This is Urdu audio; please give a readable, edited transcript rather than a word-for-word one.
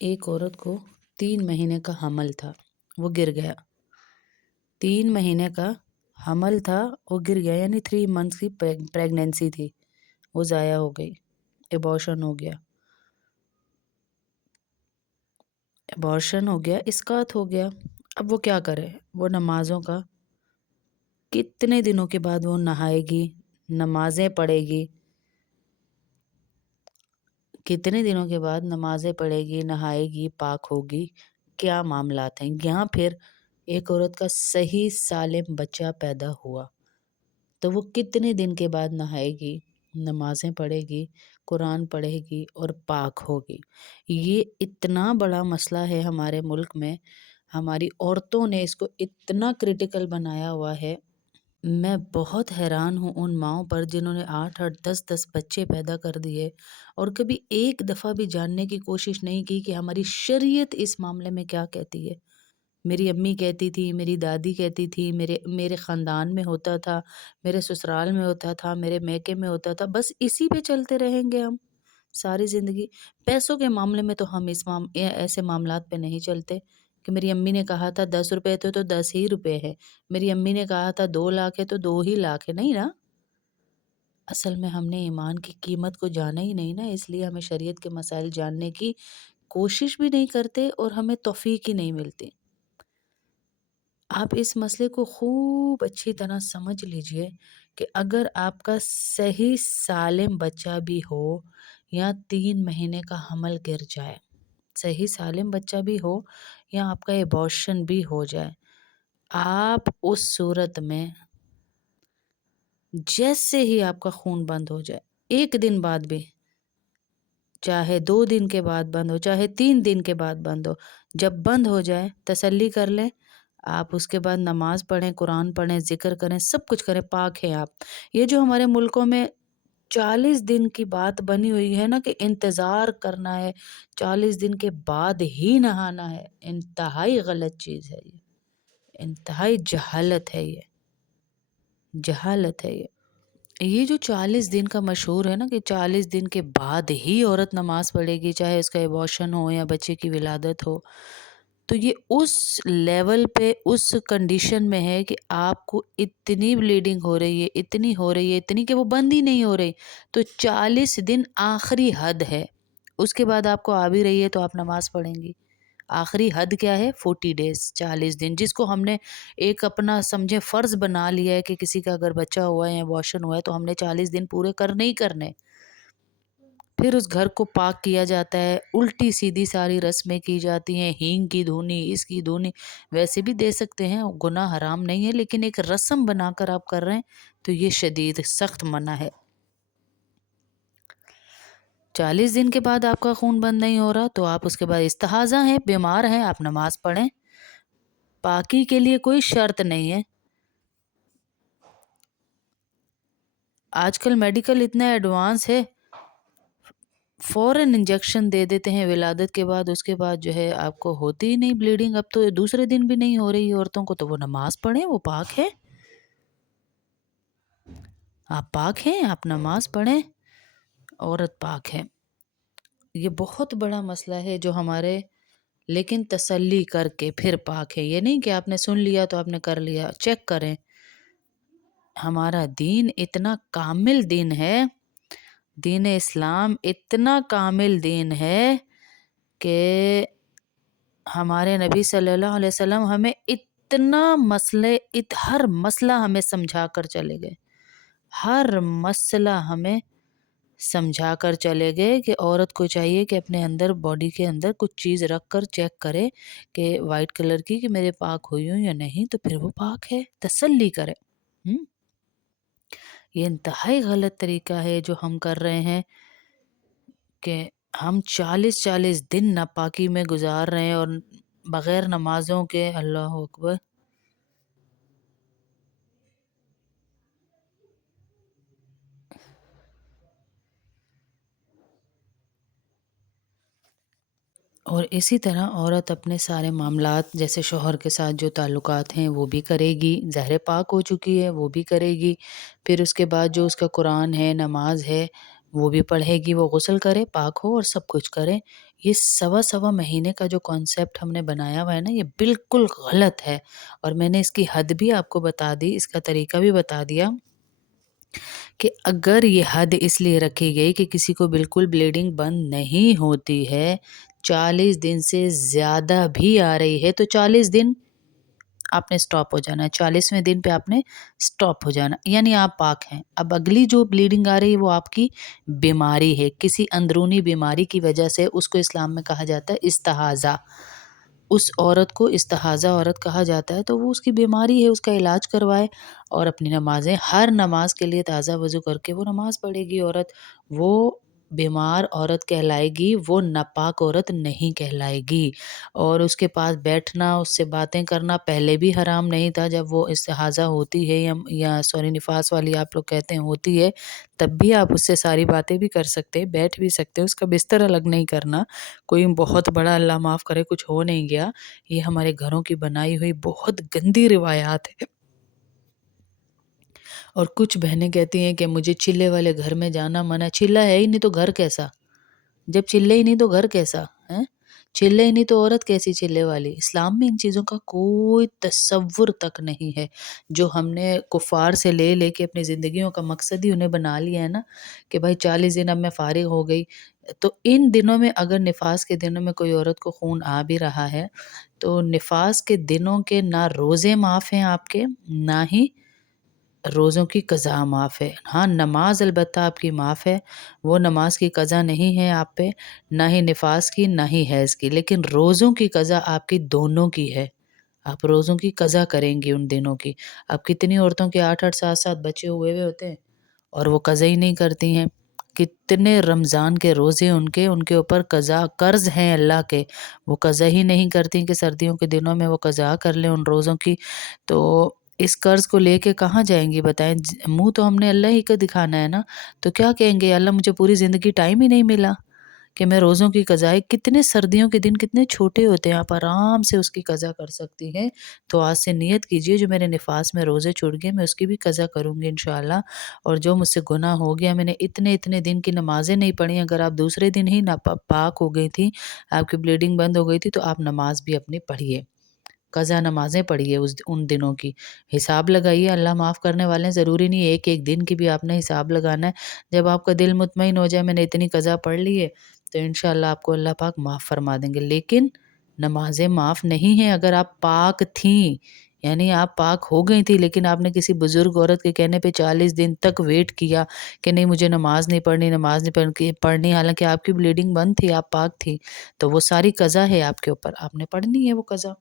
ایک عورت کو 3 مہینے کا حمل تھا، وہ گر گیا۔ 3 مہینے کا حمل تھا، وہ گر گیا، یعنی 3 منتھس کی پریگنینسی تھی، وہ ضائع ہو گئی، ایبارشن ہو گیا، اسقاط ہو گیا۔ اب وہ کیا کرے؟ وہ نمازوں کا کتنے دنوں کے بعد وہ نہائے گی، نمازیں پڑھے گی، کتنے دنوں کے بعد نمازیں پڑھے گی، نہائے گی، پاک ہوگی، کیا معاملات ہیں یہاں؟ پھر ایک عورت کا صحیح سالم بچہ پیدا ہوا تو وہ کتنے دن کے بعد نہائے گی، نمازیں پڑھے گی، قرآن پڑھے گی اور پاک ہوگی؟ یہ اتنا بڑا مسئلہ ہے ہمارے ملک میں، ہماری عورتوں نے اس کو اتنا کریٹیکل بنایا ہوا ہے۔ میں بہت حیران ہوں ان ماؤں پر جنہوں نے 8-8 10-10 بچے پیدا کر دیے اور کبھی ایک دفعہ بھی جاننے کی کوشش نہیں کی کہ ہماری شریعت اس معاملے میں کیا کہتی ہے۔ میری امی کہتی تھی، میری دادی کہتی تھی، میرے خاندان میں ہوتا تھا، میرے سسرال میں ہوتا تھا، میرے میکے میں ہوتا تھا، بس اسی پہ چلتے رہیں گے ہم ساری زندگی۔ پیسوں کے معاملے میں تو ہم ایسے معاملات پہ نہیں چلتے کہ میری امی نے کہا تھا 10 روپے تھے تو 10 ہی روپے ہے، میری امی نے کہا تھا 2 لاکھ ہے تو 2 ہی لاکھ ہے، نہیں نا۔ اصل میں ہم نے ایمان کی قیمت کو جانا ہی نہیں نا، اس لیے ہمیں شریعت کے مسائل جاننے کی کوشش بھی نہیں کرتے اور ہمیں توفیق ہی نہیں ملتی۔ آپ اس مسئلے کو خوب اچھی طرح سمجھ لیجئے کہ اگر آپ کا صحیح سالم بچہ بھی ہو یا 3 مہینے کا حمل گر جائے، صحیح سالم بچہ بھی ہو یا آپ کا ایبارشن بھی ہو جائے، آپ اس صورت میں جیسے ہی آپ کا خون بند ہو جائے، 1 دن بعد بھی، چاہے 2 دن کے بعد بند ہو، چاہے 3 دن کے بعد بند ہو، جب بند ہو جائے تسلی کر لیں، آپ اس کے بعد نماز پڑھیں، قرآن پڑھیں، ذکر کریں، سب کچھ کریں، پاک ہیں آپ۔ یہ جو ہمارے ملکوں میں 40 دن کی بات بنی ہوئی ہے نا کہ انتظار کرنا ہے، 40 دن کے بعد ہی نہانا ہے، انتہائی غلط چیز ہے، یہ انتہائی جہالت ہے، یہ جو 40 دن کا مشہور ہے نا کہ 40 دن کے بعد ہی عورت نماز پڑھے گی، چاہے اس کا ایبارشن ہو یا بچے کی ولادت ہو، تو یہ اس لیول پہ، اس کنڈیشن میں ہے کہ آپ کو اتنی بلیڈنگ ہو رہی ہے، اتنی کہ وہ بند ہی نہیں ہو رہی، تو 40 دن آخری حد ہے، اس کے بعد آپ کو آ بھی رہی ہے تو آپ نماز پڑھیں گی۔ آخری حد کیا ہے؟ 40 ڈیز، 40 دن، جس کو ہم نے ایک اپنا سمجھے فرض بنا لیا ہے کہ کسی کا اگر بچہ ہوا ہے یا ایبارشن ہوا ہے تو ہم نے 40 دن پورے کرنے ہی کرنے۔ پھر اس گھر کو پاک کیا جاتا ہے، الٹی سیدھی ساری رسمیں کی جاتی ہیں، ہینگ کی دھونی، اس کی دھونی، ویسے بھی دے سکتے ہیں، گناہ حرام نہیں ہے، لیکن ایک رسم بنا کر آپ کر رہے ہیں تو یہ شدید سخت منع ہے۔ 40 دن کے بعد آپ کا خون بند نہیں ہو رہا تو آپ اس کے بعد استحاضہ ہیں، بیمار ہیں، آپ نماز پڑھیں، پاکی کے لیے کوئی شرط نہیں ہے۔ آج کل میڈیکل اتنا ایڈوانس ہے، فوراً انجیکشن دے دیتے ہیں ولادت کے بعد، اس کے بعد جو ہے آپ کو ہوتی ہی نہیں بلیڈنگ، اب تو دوسرے دن بھی نہیں ہو رہی عورتوں کو، تو وہ نماز پڑھیں، وہ پاک ہے، آپ پاک ہیں، آپ نماز پڑھیں، عورت پاک ہے۔ یہ بہت بڑا مسئلہ ہے جو ہمارے، لیکن تسلی کر کے پھر پاک ہے، یہ نہیں کہ آپ نے سن لیا تو آپ نے کر لیا، چیک کریں۔ ہمارا دین اتنا کامل دین ہے، دین اسلام اتنا کامل دین ہے کہ ہمارے نبی صلی اللہ علیہ وسلم ہمیں اتنا ہر مسئلہ ہمیں سمجھا کر چلے گئے، ہر مسئلہ ہمیں سمجھا کر چلے گئے کہ عورت کو چاہیے کہ اپنے اندر، باڈی کے اندر کچھ چیز رکھ کر چیک کرے کہ وائٹ کلر کی، کہ میرے پاک ہوئی ہوں یا نہیں، تو پھر وہ پاک ہے، تسلی کرے۔ یہ انتہائی غلط طریقہ ہے جو ہم کر رہے ہیں کہ ہم 40 دن ناپاکی میں گزار رہے ہیں اور بغیر نمازوں کے، اللہ اکبر۔ اور اسی طرح عورت اپنے سارے معاملات، جیسے شوہر کے ساتھ جو تعلقات ہیں وہ بھی کرے گی، ظاہر پاک ہو چکی ہے وہ بھی کرے گی، پھر اس کے بعد جو اس کا قرآن ہے، نماز ہے، وہ بھی پڑھے گی، وہ غسل کرے، پاک ہو اور سب کچھ کرے۔ یہ سوا مہینے کا جو کانسیپٹ ہم نے بنایا ہوا ہے نا، یہ بالکل غلط ہے، اور میں نے اس کی حد بھی آپ کو بتا دی، اس کا طریقہ بھی بتا دیا کہ اگر یہ حد اس لیے رکھی گئی کہ کسی کو بالکل بلیڈنگ بند نہیں ہوتی ہے، 40 دن سے زیادہ بھی آ رہی ہے، تو 40 دن آپ نے سٹاپ ہو جانا ہے، 40ویں دن پہ آپ نے سٹاپ ہو جانا، یعنی آپ پاک ہیں۔ اب اگلی جو بلیڈنگ آ رہی ہے وہ آپ کی بیماری ہے، کسی اندرونی بیماری کی وجہ سے، اس کو اسلام میں کہا جاتا ہے استحاضہ۔ اس عورت کو استحاضہ عورت کہا جاتا ہے، تو وہ اس کی بیماری ہے، اس کا علاج کروائے اور اپنی نمازیں، ہر نماز کے لیے تازہ وضو کر کے وہ نماز پڑھے گی عورت، وہ بیمار عورت کہلائے گی، وہ ناپاک عورت نہیں کہلائے گی۔ اور اس کے پاس بیٹھنا، اس سے باتیں کرنا پہلے بھی حرام نہیں تھا، جب وہ استحاضہ ہوتی ہے یا نفاس والی آپ لوگ کہتے ہیں ہوتی ہے، تب بھی آپ اس سے ساری باتیں بھی کر سکتے، بیٹھ بھی سکتے، اس کا بستر الگ نہیں کرنا۔ کوئی بہت بڑا اللہ معاف کرے کچھ ہو نہیں گیا، یہ ہمارے گھروں کی بنائی ہوئی بہت گندی روایات ہے۔ اور کچھ بہنیں کہتی ہیں کہ مجھے چلے والے گھر میں جانا منع ہے۔ چلہ ہے ہی نہیں تو گھر کیسا؟ جب چلے ہی نہیں تو گھر کیسا ہے؟ چلے ہی نہیں تو عورت کیسی چلے والی؟ اسلام میں ان چیزوں کا کوئی تصور تک نہیں ہے، جو ہم نے کفار سے لے لے کے اپنی زندگیوں کا مقصد ہی انہیں بنا لیا ہے نا، کہ بھائی 40 دن اب میں فارغ ہو گئی، تو ان دنوں میں اگر نفاس کے دنوں میں کوئی عورت کو خون آ بھی رہا ہے، تو نفاس کے دنوں کے نہ روزے معاف ہیں آپ کے، نہ ہی روزوں کی قضا معاف ہے۔ ہاں، نماز البتہ آپ کی معاف ہے، وہ نماز کی قضا نہیں ہے آپ پہ، نہ ہی نفاس کی نہ ہی حیض کی، لیکن روزوں کی قضا آپ کی دونوں کی ہے۔ آپ روزوں کی قضا کریں گی ان دنوں کی۔ اب کتنی عورتوں کے 8 7 بچے ہوئے ہوتے ہیں اور وہ قضا ہی نہیں کرتی ہیں، کتنے رمضان کے روزے ان کے اوپر قضا قرض ہیں اللہ کے، وہ قضا ہی نہیں کرتی کہ سردیوں کے دنوں میں وہ قضا کر لیں ان روزوں کی۔ تو اس قرض کو لے کے کہاں جائیں گی بتائیں؟ منہ تو ہم نے اللہ ہی کا دکھانا ہے نا، تو کیا کہیں گے؟ اللہ مجھے پوری زندگی ٹائم ہی نہیں ملا کہ میں روزوں کی قضا، کتنے سردیوں کے دن کتنے چھوٹے ہوتے ہیں، آپ آرام سے اس کی قضا کر سکتی ہیں۔ تو آج سے نیت کیجئے، جو میرے نفاس میں روزے چھوٹ گئے میں اس کی بھی قضا کروں گی انشاءاللہ، اور جو مجھ سے گناہ ہو گیا، میں نے اتنے دن کی نمازیں نہیں پڑھی، اگر آپ دوسرے دن ہی پاک ہو گئی تھی، آپ کی بلیڈنگ بند ہو گئی تھی، تو آپ نماز بھی اپنی پڑھیے، قضا نمازیں پڑھیے ان دنوں کی، حساب لگائیے، اللہ معاف کرنے والے ہیں، ضروری نہیں ایک دن کی بھی آپ نے حساب لگانا ہے۔ جب آپ کا دل مطمئن ہو جائے میں نے اتنی قضا پڑھ لی ہے، تو انشاءاللہ آپ کو اللہ پاک معاف فرما دیں گے۔ لیکن نمازیں معاف نہیں ہیں اگر آپ پاک تھیں، یعنی آپ پاک ہو گئی تھی، لیکن آپ نے کسی بزرگ عورت کے کہنے پہ 40 دن تک ویٹ کیا کہ نہیں مجھے نماز نہیں پڑھنی، حالانکہ آپ کی بلیڈنگ بند تھی، آپ پاک تھی، تو وہ ساری قضا ہے آپ کے اوپر، آپ نے پڑھنی ہے وہ قضا۔